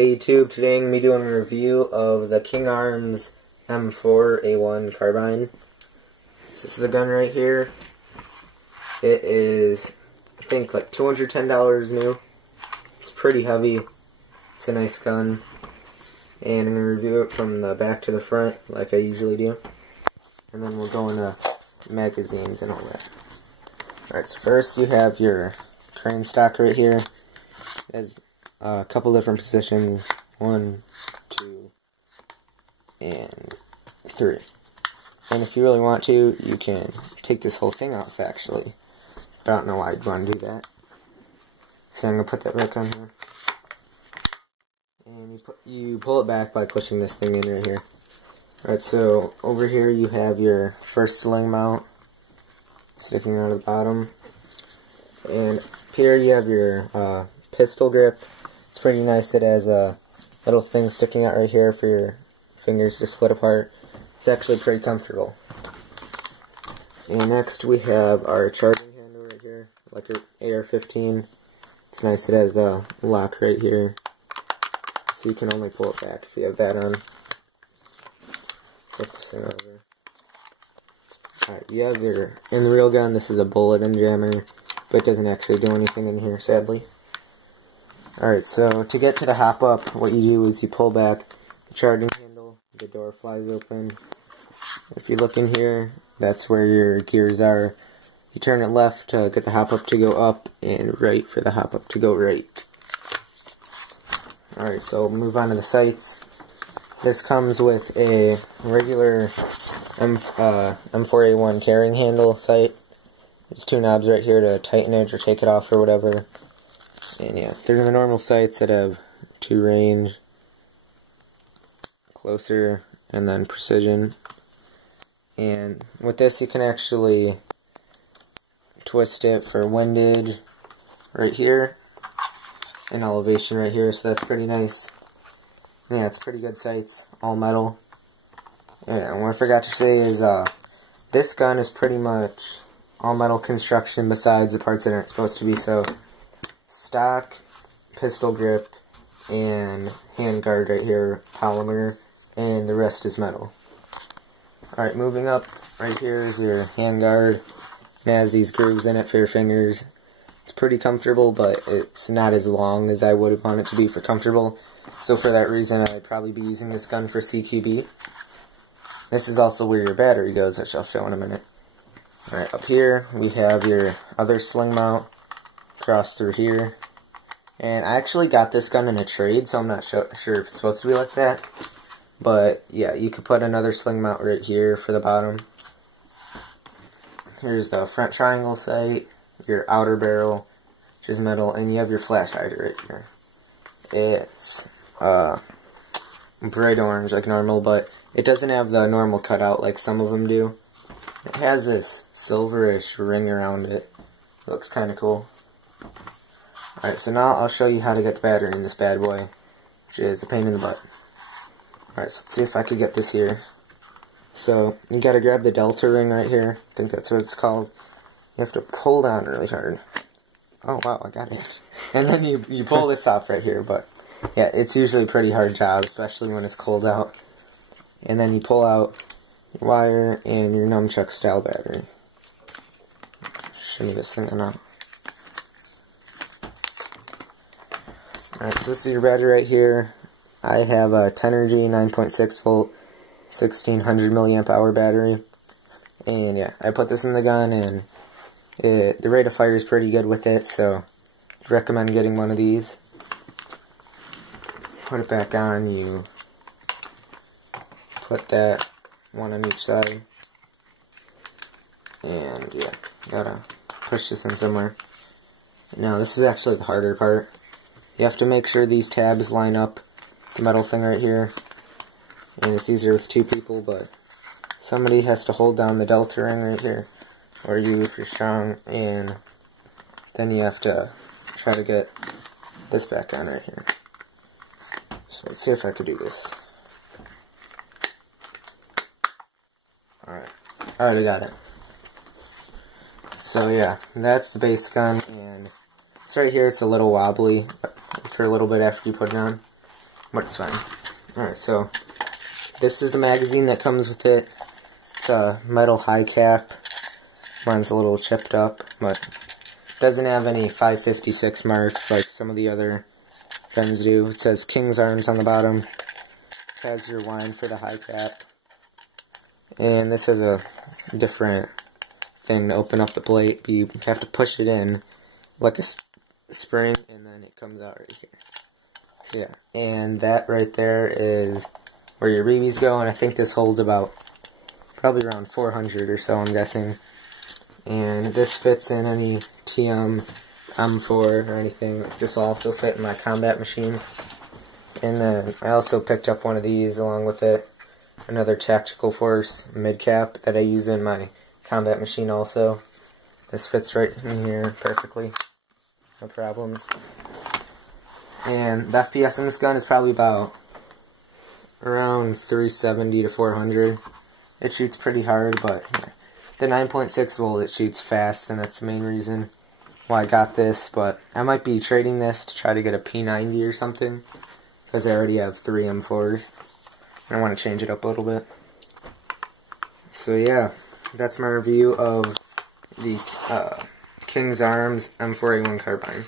Hey YouTube, today I'm going to be doing a review of the King Arms M4A1 carbine. This is the gun right here. It is, I think, like $210 new. It's pretty heavy. It's a nice gun. And I'm going to review it from the back to the front, like I usually do. And then we'll go into magazines and all that. Alright, so first you have your crane stock right here. It has a couple different positions, 1, 2, and 3. And if you really want to, you can take this whole thing off actually. But I don't know why I'd want to do that. So I'm going to put that back on here. And you pull it back by pushing this thing in right here. Alright, so over here you have your first sling mount sticking out of the bottom. And here you have your pistol grip. It's pretty nice. It has a little thing sticking out right here for your fingers to split apart. It's actually pretty comfortable. And next we have our charging handle right here, like your AR-15. It's nice. It has the lock right here, so you can only pull it back if you have that on. Flip this thing over. Alright, you have your, in the real gun, this is a bullet and jammer, but it doesn't actually do anything in here, sadly. Alright, so to get to the hop up, what you do is you pull back the charging handle, the door flies open. If you look in here, that's where your gears are. You turn it left to get the hop up to go up, and right for the hop up to go right. Alright, so move on to the sights. This comes with a regular M4A1 carrying handle sight. There's 2 knobs right here to tighten it or take it off or whatever. And yeah, they're the normal sights that have 2 range, closer, and then precision. And with this you can actually twist it for windage right here, and elevation right here, so that's pretty nice. Yeah, it's pretty good sights, all metal. Yeah, and what I forgot to say is this gun is pretty much all metal construction besides the parts that aren't supposed to be, so stock, pistol grip, and handguard right here, polymer, and the rest is metal. Alright, moving up, right here is your handguard. It has these grooves in it for your fingers. It's pretty comfortable, but it's not as long as I would want it to be for comfortable. So for that reason, I'd probably be using this gun for CQB. This is also where your battery goes, which I'll show in a minute. Alright, up here, we have your other sling mount. Cross through here. And I actually got this gun in a trade, so I'm not sure if it's supposed to be like that. But yeah, you could put another sling mount right here for the bottom. Here's the front triangle sight, your outer barrel, which is metal, and you have your flash hider right here. It's bright orange like normal, but it doesn't have the normal cutout like some of them do. It has this silverish ring around it. It looks kind of cool. Alright, so now I'll show you how to get the battery in this bad boy, which is a pain in the butt. Alright, so let's see if I could get this here. So, you gotta grab the delta ring right here. I think that's what it's called. You have to pull down really hard. Oh wow, I got it. And then you pull this off right here, but yeah, it's usually a pretty hard job, especially when it's cold out. And then you pull out your wire and your nunchuck style battery. Shimmy this thing out. Alright, so this is your battery right here. I have a 10energy 9.6 volt 1600 milliamp hour battery. And yeah, I put this in the gun, and the rate of fire is pretty good with it, so I'd recommend getting one of these. Put it back on, you put that one on each side. And yeah, gotta push this in somewhere. Now this is actually the harder part. You have to make sure these tabs line up, the metal thing right here. And it's easier with 2 people, but somebody has to hold down the delta ring right here, or you if you're strong, and then you have to try to get this back on right here. So let's see if I could do this. Alright, I already got it. So yeah, that's the base gun, and it's right here. It's a little wobbly for a little bit after you put it on. but it's fine. Alright, so this is the magazine that comes with it. It's a metal high cap. Mine's a little chipped up, but it doesn't have any 556 marks like some of the other guns do. It says King's Arms on the bottom. It has your line for the high cap. And this is a different thing to open up the plate. You have to push it in like a spring, and then it comes out right here. So yeah, and that right there is where your BBs go, and I think this holds about probably around 400 or so, I'm guessing. And this fits in any TM M4 or anything. This will also fit in my combat machine. And then I also picked up one of these along with it. Another Tactical Force mid-cap that I use in my combat machine also. This fits right in here perfectly. No problems. And the FPS in this gun is probably about around 370 to 400. It shoots pretty hard, but the 9.6 volt, it shoots fast, and that's the main reason why I got this. But I might be trading this to try to get a P90 or something, because I already have 3 M4s. And I want to change it up a little bit. So yeah, that's my review of the King's Arms M4A1 carbine.